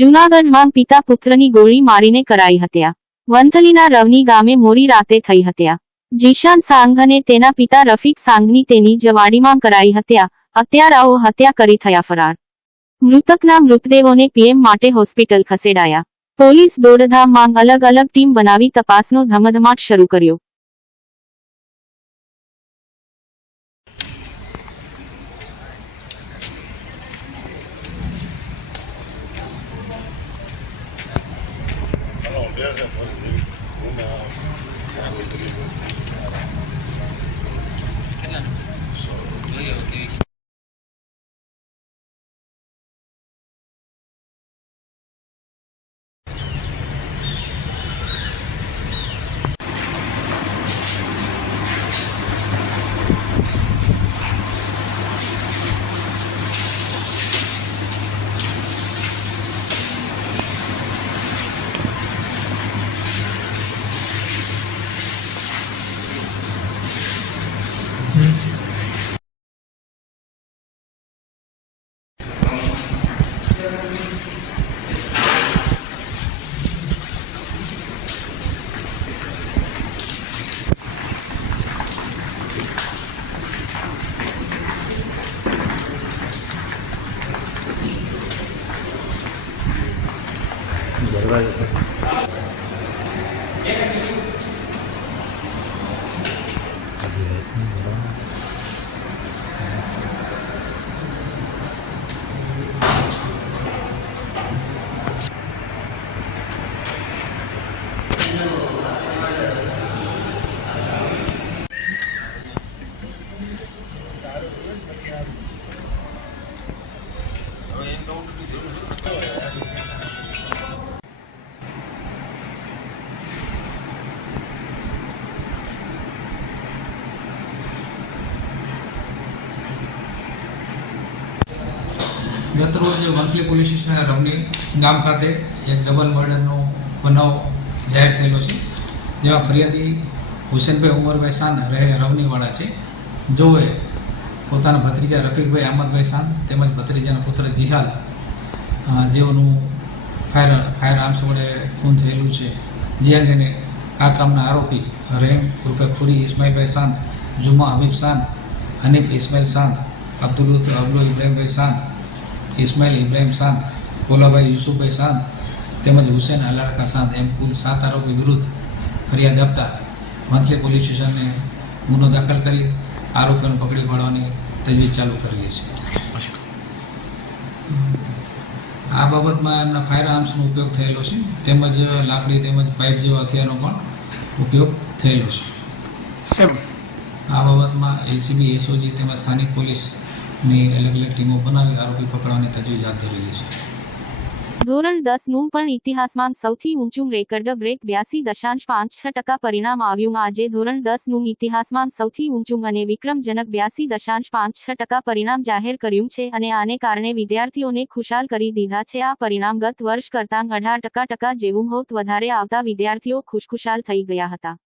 જૂનાગઢમાં પિતા પુત્રની ગોળી મારીને કરાઈ હત્યા। વંથલીના રવની ગામે મોડી રાતે થઈ હત્યા। જીશાન સાંઘ અને તેના પિતા રફીક સાંઘની તેની જ વાડીમાં કરાઈ હત્યા। હત્યારાઓ હત્યા કરી થયા ફરાર। મૃતકના મૃતદેહોને પીએમ માટે હોસ્પિટલ ખસેડાયા। પોલીસ દોડધામમાં અલગ અલગ ટીમ બનાવી તપાસનો ધમધમાટ શરૂ કર્યો। गत रोज वंथली पोलीस स्टेशन रवनी गाम खाते एक डबल मर्डरनो बनाव जाहिर थयेलो छे। जेमां फरियादी हुसैनभाई उमरभाई सांध रहे रवनीवाड़ा छे। जोए पोताना भत्रीजा रफीकभाई अहमदभाई सांध तेमज भत्रीजाना पुत्र जिहाल जेओनुं फायर आर्म्स वडे खून थयेलुं छे। जे अंगेने आ कामना आरोपी रेम उर्फे खुरी इस्माइलभाई सांध, जुमा हबीब सांध, हनीफ इस्माइल सांध, अब्दुल इब्राहिमभाई सांध, इस्माइल इब्राहिम सांध, भोलाभाई यूसुफभाई सांध तेमज हुसैन अलाड़का सांध एम कुल 7 आरोपी विरुद्ध फरियाद आपता वंथली पोलीस स्टेशन ने गुनो दाखल करी आरोपीओने पकड़ी पाडवानी तजवीज चालू करेली छे। आ बाबतमां एमना फायर आर्म्सनो उपयोग थयेलो छे तेमज लाकड़ी तेमज पाइप जेवा हथियारनो पण उपयोग थयेलो छे। आ बाबतमां एलसीबी एसओजी तेमज स्थानिक पोलीसनी अलग अलग टीमो बनावी आरोपी पकड़वानी तजवीज हाथ धरेली छे। ધોરણ 10 નું પણ ઇતિહાસમાં સૌથી ઊંચું રેકર્ડ બ્રેક 82.56% પરિણામ આવ્યું। આજે ધોરણ 10 નું ઇતિહાસમાં સૌથી ઊંચું અને વિક્રમજનક 82.56% પરિણામ જાહેર કર્યું છે અને આને કારણે વિદ્યાર્થીઓને ખુશાલ કરી દીધા છે। આ પરિણામ ગત વર્ષ કરતાં 18% જેવું હોત વધારે આવતા વિદ્યાર્થીઓ ખુશખુશાલ થઈ ગયા હતા।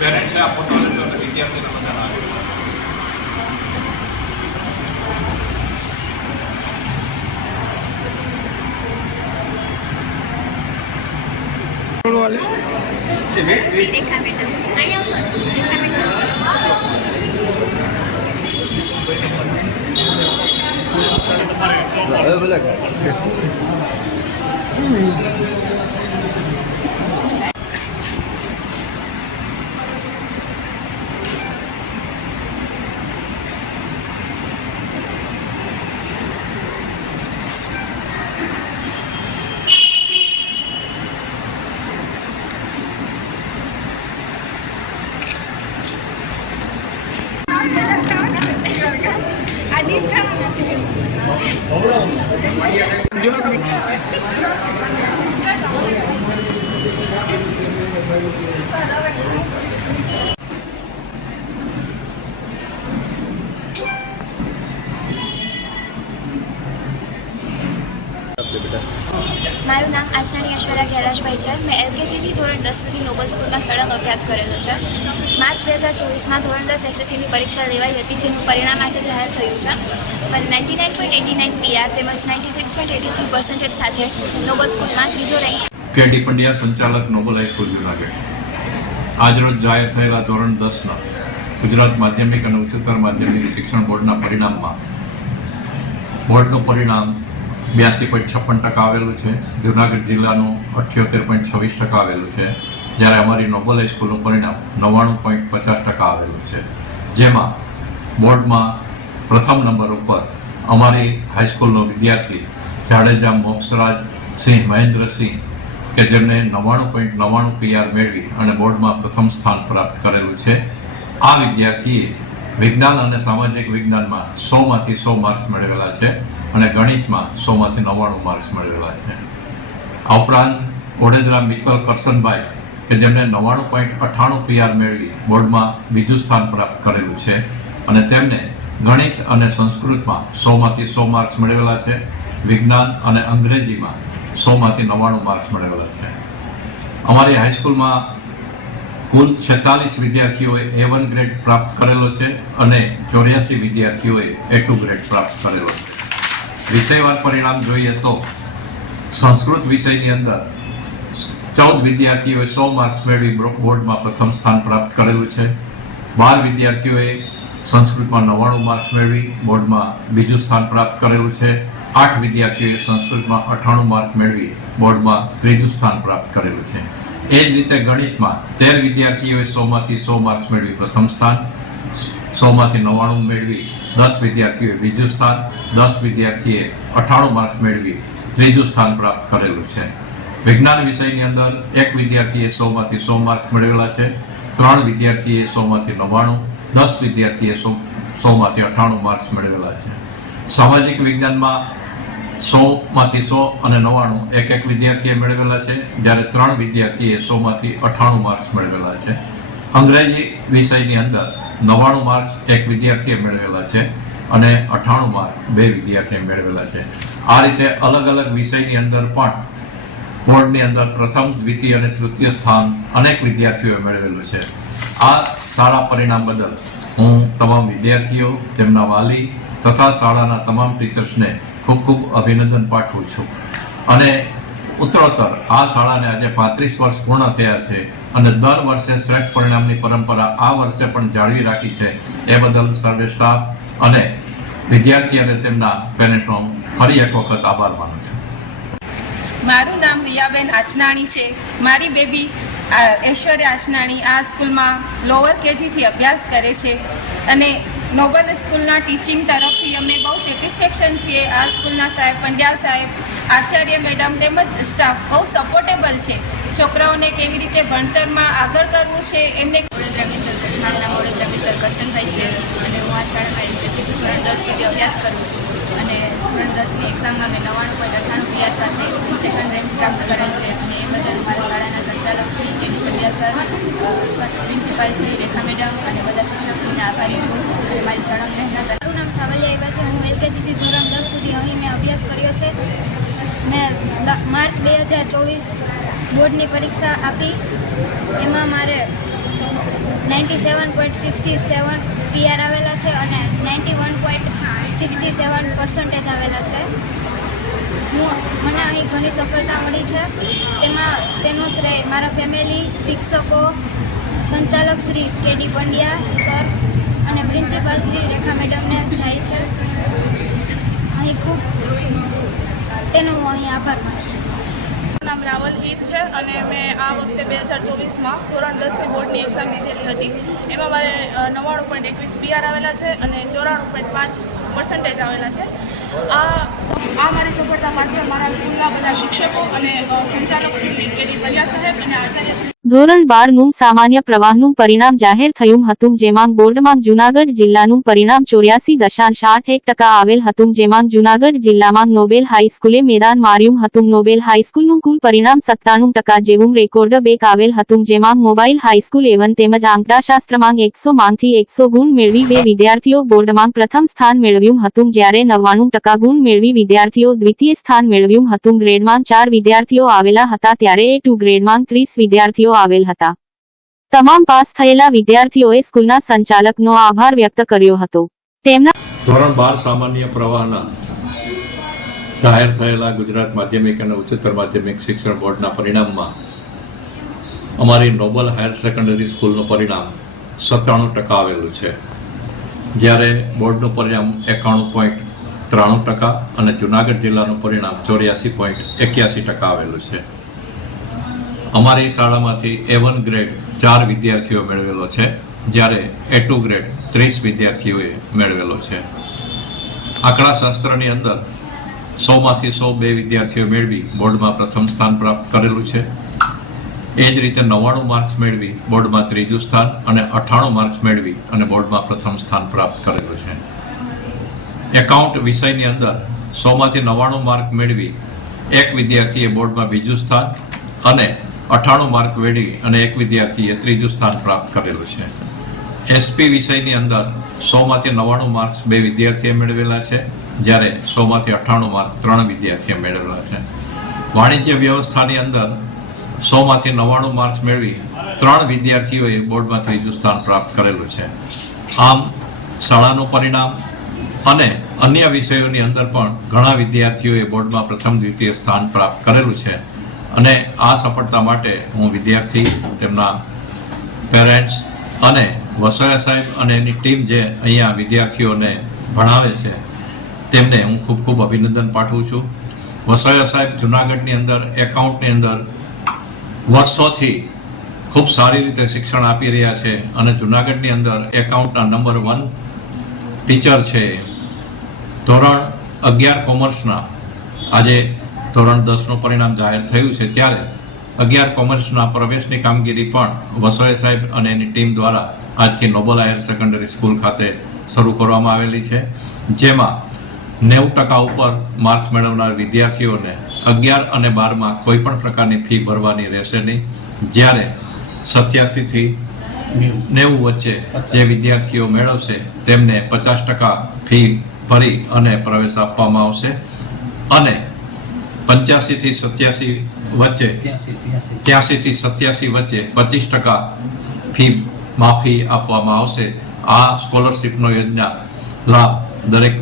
पेरेंट्स ने आपको विद्यार्थी को बताना વાછાણી ઐશ્વર્યા કૈલાશભાઈ છે. મેં એલકેજીથી ધોરણ 10 સુધી નોબલ સ્કૂલમાં સળંગ અભ્યાસ કરેલો છે. માર્ચ 2024માં ધોરણ 10 એસએસસીની પરીક્ષા લેવાઈ હતી, જેનું પરિણામ આજે જાહેર થયું છે. અને 99.89 PR તેમજ 96.83% સાથે નોબલ સ્કૂલમાં ત્રીજો રેન્ક. કેડી પંડ્યા, સંચાલક નોબલ હાઈસ્કૂલ જુનાગઢ. આજરોજ જાહેર થયેલા ધોરણ 10ના ગુજરાત માધ્યમિક અને ઉચ્ચતર માધ્યમિક શિક્ષણ બોર્ડના પરિણામમાં બોર્ડનું પરિણામ 82.56% આવેલું છે. જુનાગઢ જિલ્લાનું 78.26% આવેલું છે, જ્યારે અમારી નોબલ હાઈસ્કૂલનું પરિણામ 99.50% આવેલું છે. જેમાં બોર્ડમાં પ્રથમ નંબર ઉપર અમારી હાઈસ્કૂલનો વિદ્યાર્થી જાડેજા મોક્ષરાજ સિંહ મહેન્દ્રસિંહ, કે જેમણે 99.99 PR મેળવી અને બોર્ડમાં પ્રથમ સ્થાન પ્રાપ્ત કરેલું છે. આ વિદ્યાર્થીએ વિજ્ઞાન અને સામાજિક વિજ્ઞાનમાં 100માંથી 100 માર્ક્સ મેળવેલા છે અને ગણિતમાં 100માંથી 99 માર્ક્સ મેળવેલા છે. આ ઉપરાંત ઓડેદરા મિત્તલ કરશનભાઈ, કે જેમણે 99.98 PR મેળવી બોર્ડમાં બીજું સ્થાન પ્રાપ્ત કરેલું છે અને તેમને ગણિત અને સંસ્કૃતમાં 100માંથી 100 માર્ક્સ મેળવેલા છે. વિજ્ઞાન અને અંગ્રેજીમાં 100માંથી 99 માર્ક્સ મેળવેલા છે. અમારી હાઈસ્કૂલમાં કુલ 46 વિદ્યાર્થીઓએ A1 ગ્રેડ પ્રાપ્ત કરેલો છે અને 84 વિદ્યાર્થીઓએ A2 ગ્રેડ પ્રાપ્ત કરેલો છે. વિષયવાર પરિણામ જોઈએ તો સંસ્કૃત વિષયની અંદર 14 વિદ્યાર્થીઓએ 100 માર્ક્સ મેળવી બોર્ડમાં પ્રથમ સ્થાન પ્રાપ્ત કરેલું છે. 12 વિદ્યાર્થીઓએ સંસ્કૃતમાં 99 માર્ક્સ મેળવી બોર્ડમાં બીજું સ્થાન પ્રાપ્ત કરેલું છે. 8 વિદ્યાર્થીઓએ સંસ્કૃતમાં 98 માર્ક મેળવી બોર્ડમાં ત્રીજું સ્થાન પ્રાપ્ત કરેલું છે. એ જ રીતે ગણિતમાં 13 વિદ્યાર્થીઓએ 100માંથી 100 માર્ક્સ મેળવી પ્રથમ સ્થાન, 100માંથી 99 મેળવી 10 વિદ્યાર્થીઓએ બીજું સ્થાન, 10 વિદ્યાર્થીએ 98 માર્ક્સ મેળવી ત્રીજું સ્થાન પ્રાપ્ત કરેલું છે. વિજ્ઞાન વિષયની અંદર 1 વિદ્યાર્થીએ 100માંથી 100 માર્ક્સ મેળવેલા છે, 3 વિદ્યાર્થીએ 100માંથી 99, 10 વિદ્યાર્થીએ 100માંથી 98 માર્ક્સ મેળવેલા છે. સામાજિક વિજ્ઞાનમાં 100માંથી 100 અને 99 એક વિદ્યાર્થીએ મેળવેલા છે, જ્યારે 3 વિદ્યાર્થીએ 100માંથી 98 માર્ક્સ મેળવેલા છે. અંગ્રેજી વિષયની અંદર 99 માર્ક્સ એક વિદ્યાર્થીએ મેળવેલા છે અને 98 માર્ક 2 વિદ્યાર્થીએ મેળવેલા છે. આ રીતે અલગ અલગ વિષયની અંદર પણ બોર્ડની અંદર પ્રથમ, દ્વિતીય અને તૃતીય સ્થાન અનેક વિદ્યાર્થીઓએ મેળવેલું છે. આ સારા પરિણામ બદલ હું તમામ વિદ્યાર્થીઓ, તેમના વાલી તથા શાળાના તમામ ટીચર્સને ખૂબ ખૂબ અભિનંદન પાઠવું છું. અને ઉત્તરોત્તર આ શાળાને આજે 35 વર્ષ પૂર્ણ થયા છે અને દર વર્ષે શ્રેષ્ઠ પરિણામની પરંપરા આ વર્ષે પણ જાળવી રાખી છે. એ બદલ સર્વે સ્ટાફ અને વિદ્યાર્થી અને તેમના પેરેન્ટ્સનો ફરી એક વખત આભાર માનું છું. મારું નામ રિયાબેન આચનાણી છે. મારી બેબી ઐશ્વર્યા આચનાણી આ સ્કૂલમાં લોઅર કેજીથી અભ્યાસ કરે છે અને નોબલ સ્કૂલના ટીચિંગ તરફથી અમે બહુ સેટિસ્ફેક્શન છીએ. આ સ્કૂલના સાહેબ પંડ્યા સાહેબ, આચાર્ય મેડમ તેમજ સ્ટાફ બહુ સપોર્ટેબલ છે. છોકરાઓને કેવી રીતે ભણતરમાં આગળ કરવું છે એમને. મારું નામ ઓડેદરા મિત્તલ કરશનભાઈ છે અને હું આ શાળામાં એલકેજીથી ધોરણ 10 સુધી અભ્યાસ કરું છું અને ધોરણ 10ની એક્ઝામમાં મેં 99.98 PR સાથે સેકન્ડ રેન્ક પ્રાપ્ત કરેલ છે અને એ બદલ મારા શાળાના સંચાલક Shri કેડી Pandya sir, principal Shri Rekha madam અને બધા શિક્ષકશ્રીને આભારી છું અને મારી સળંગ મહેનત. મારું નામ સાવલિયા એવા છે. હું એલકેજીથી ધોરણ 10 સુધી અહીં મેં અભ્યાસ કર્યો છે. મેં માર્ચ 2024 બોર્ડની પરીક્ષા આપી. એમાં મારે 97.67 PR આવેલા છે અને 91.67% આવેલા છે. મને અહીં ઘણી સફળતા મળી છે. તેનો શ્રેય મારા ફેમિલી, શિક્ષકો, સંચાલક શ્રી કેડી પંડ્યા સર અને પ્રિન્સિપાલ શ્રી રેખા મેડમને જાય છે. અહીં ખૂબ તેનો હું અહીં આભાર માનું છું. મારું નામ રાવલ હીર છે અને મેં આ વખતે 2024માં ધોરણ 10ની બોર્ડની એક્ઝામ લીધેલી હતી. એમાં મારે 99.21 PR આવેલા છે અને 94.5% આવેલા છે. આ મારી સફળતા પાછળ મારા સ્કૂલના બધા શિક્ષકો અને સંચાલક શ્રી કેડી પંડ્યા સાહેબ અને આચાર્ય શ્રી ધોરણ 12નું સામાન્ય પ્રવાહનું પરિણામ જાહેર થયું હતું, જેમાં બોર્ડમાં જૂનાગઢ જિલ્લાનું પરિણામ 84.81% આવેલ હતું, જેમાં જૂનાગઢ જિલ્લામાં નોબેલ હાઈસ્કૂલે મેદાન માર્યું હતું. નોબેલ હાઈસ્કૂલનું કુલ પરિણામ 97% જેવું રેકોર્ડ બેક આવેલ હતું, જેમાં મોબાઈલ હાઈસ્કૂલ A1 તેમજ આંકડાશાસ્ત્રમાં 100 માંથી 100 ગુણ મેળવી 2 વિદ્યાર્થીઓ બોર્ડમાં પ્રથમ સ્થાન મેળવ્યું હતું, જ્યારે 99% ગુણ મેળવી વિદ્યાર્થીઓ દ્વિતીય સ્થાન મેળવ્યું હતું. ગ્રેડમાં 4 વિદ્યાર્થીઓ આવેલા હતા, ત્યારે A2 ગ્રેડમાં 30 વિદ્યાર્થીઓ આવેલ હતા. તમામ પાસ થયેલા વિદ્યાર્થીઓએ સ્કૂલના સંચાલકનો આભાર વ્યક્ત કર્યો હતો. તેમના ધોરણ 12 સામાન્ય પ્રવાહના જાહેર થયેલા ગુજરાત માધ્યમિક અને ઉચ્ચતર માધ્યમિક શિક્ષણ બોર્ડના પરિણામમાં અમારી નોબલ હાયર સેકન્ડરી સ્કૂલનું પરિણામ 97% આવેલું છે, જ્યારે બોર્ડનું પરિણામ 91.93% અને જૂનાગઢ જિલ્લાનું પરિણામ 84.81% આવેલું છે. અમારી શાળામાંથી A1 ગ્રેડ 4 વિદ્યાર્થીઓ મેળવેલો છે, જ્યારે A2 ગ્રેડ 30 વિદ્યાર્થીઓએ મેળવેલો છે. આંકડાશાસ્ત્રની અંદર 100 માંથી 102 વિદ્યાર્થીઓ મેળવી બોર્ડમાં પ્રથમ સ્થાન પ્રાપ્ત કરેલું છે. એ જ રીતે 99 માર્ક્સ મેળવી બોર્ડમાં ત્રીજું સ્થાન અને 98 માર્ક્સ મેળવી અને બોર્ડમાં પ્રથમ સ્થાન પ્રાપ્ત કરેલું છે. એકાઉન્ટ વિષયની અંદર 100 માંથી 99 માર્ક મેળવી એક વિદ્યાર્થીએ બોર્ડમાં બીજું સ્થાન અને 98 માર્ક મેળવી અને એક વિદ્યાર્થીએ ત્રીજું સ્થાન પ્રાપ્ત કરેલું છે. SP વિષયની અંદર 100 માંથી 99 માર્ક્સ 2 વિદ્યાર્થીએ મેળવેલા છે, જ્યારે 100 માંથી 98 માર્ક 3 વિદ્યાર્થીએ મેળવેલા છે. વાણિજ્ય વ્યવસ્થાની અંદર 100 માંથી 99 માર્ક્સ મેળવી 3 વિદ્યાર્થીઓએ બોર્ડમાં ત્રીજું સ્થાન પ્રાપ્ત કરેલું છે. આમ શાળાનું પરિણામ અને અન્ય વિષયોની અંદર પણ ઘણા વિદ્યાર્થીઓએ બોર્ડમાં પ્રથમ દ્વિતીય સ્થાન પ્રાપ્ત કરેલું છે, અને આ સફળતા માટે હું વિદ્યાર્થી, તેમના પેરેન્ટ્સ અને વસોયા સાહેબ અને એની ટીમ જે અહીંયા વિદ્યાર્થીઓને ભણાવે છે તેમને હું ખૂબ ખૂબ અભિનંદન પાઠવું છું. વસોયા સાહેબ જૂનાગઢની અંદર એકાઉન્ટની અંદર વર્ષોથી ખૂબ સારી રીતે શિક્ષણ આપી રહ્યા છે, અને જૂનાગઢની અંદર એકાઉન્ટના નંબર 1 ટીચર છે. ધોરણ 11 કોમર્સના આજે ધોરણ 10નું પરિણામ જાહેર થયું છે, ત્યારે 11 કોમર્સના પ્રવેશની કામગીરી પણ વસોયા સાહેબ અને એની ટીમ દ્વારા આજથી નોબલ હાયર સેકન્ડરી સ્કૂલ ખાતે શરૂ કરવામાં આવેલી છે, જેમાં 90% ઉપર માર્ક્સ મેળવનાર વિદ્યાર્થીઓને 11 અને 12માં કોઈ પણ પ્રકારની ફી ભરવાની રહેશે નહીં, જ્યારે 87 થી 90 વચ્ચે જે વિદ્યાર્થીઓ મેળવશે તેમને 50% ફી ભરી અને પ્રવેશ આપવામાં આવશે, અને 85 થી 87 વચ્ચે 83 થી 87 વચ્ચે 25% ફી માફી આપવામાં આવશે. આ સ્કોલરશીપનો યોજના લાભ દરેક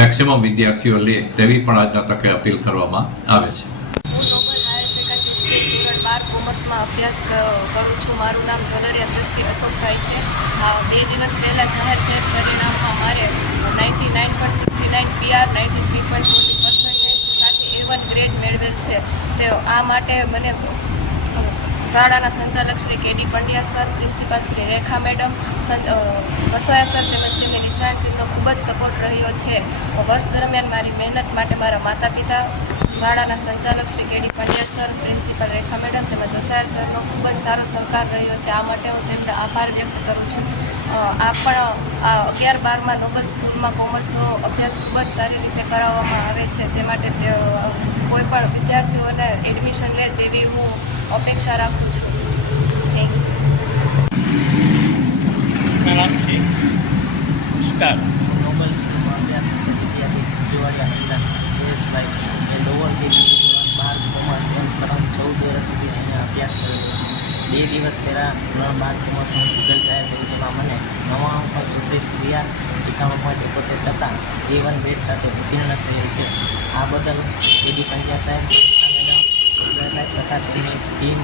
મેક્સિમમ વિદ્યાર્થીઓ લે તેવી પણ આજના તકે અપીલ કરવામાં આવે છે. હું નોબલ હાયર સેકન્ડરી સ્કૂલ ધોરણ 12 કોમર્સમાં અભ્યાસ કરું છું. મારું નામ ઢોલરિયા દ્રષ્ટિ અશોકભાઈ છે. 2 દિવસ પહેલાં જાહેર થયેલ પરિણામમાં મારે 99.69 PR, 93.40% સાથે A1 ગ્રેડ મેળવેલ છે. તે આ માટે મને શાળાના સંચાલક Shri KD Pandya sir, principal Shri Rekha madam, Vasoya sir તેમજ તેમની નિષ્ણાત ટીમનો ખૂબ જ સપોર્ટ રહ્યો છે. વર્ષ દરમિયાન મારી મહેનત માટે મારા માતા પિતા, શાળાના સંચાલક Shri KD Pandya sir, principal Rekha madam તેમજ વસોયા સરનો ખૂબ જ સારો સહકાર રહ્યો છે. આ માટે હું તેમનો આભાર વ્યક્ત કરું છું. આ પણ 11-12માં નોબલ સ્કૂલમાં કોમર્સનો અભ્યાસ ખૂબ જ સારી રીતે કરાવવામાં આવે છે, તે માટે કોઈ પણ વિદ્યાર્થીઓને એડમિશન લે તેવી હું અપેક્ષા રાખું છું. Thank you. નોબલ સ્કૂલમાં અભ્યાસ કરતા વિદ્યાર્થી ચંચુવાડિયા હિન્દા જયેશભાઈ એ લોઅર કેજી ધોરણ 12 કોમર્સ એમ સળંગ 14 વર્ષ સુધી અહીંયા અભ્યાસ કરેલો છે. 2 દિવસ પહેલાં ધોરણ 12 કોમર્સનું રિઝલ્ટ જાહેર થયું, તેમાં મને 99.34 PR, 91.71% A1 ગ્રેડ સાથે ઉત્તીર્ણ થયેલ છે. આ બદલ KD પંડ્યા સાહેબ, રેખા મેડમ, સાહેબ તથા તેની ટીમ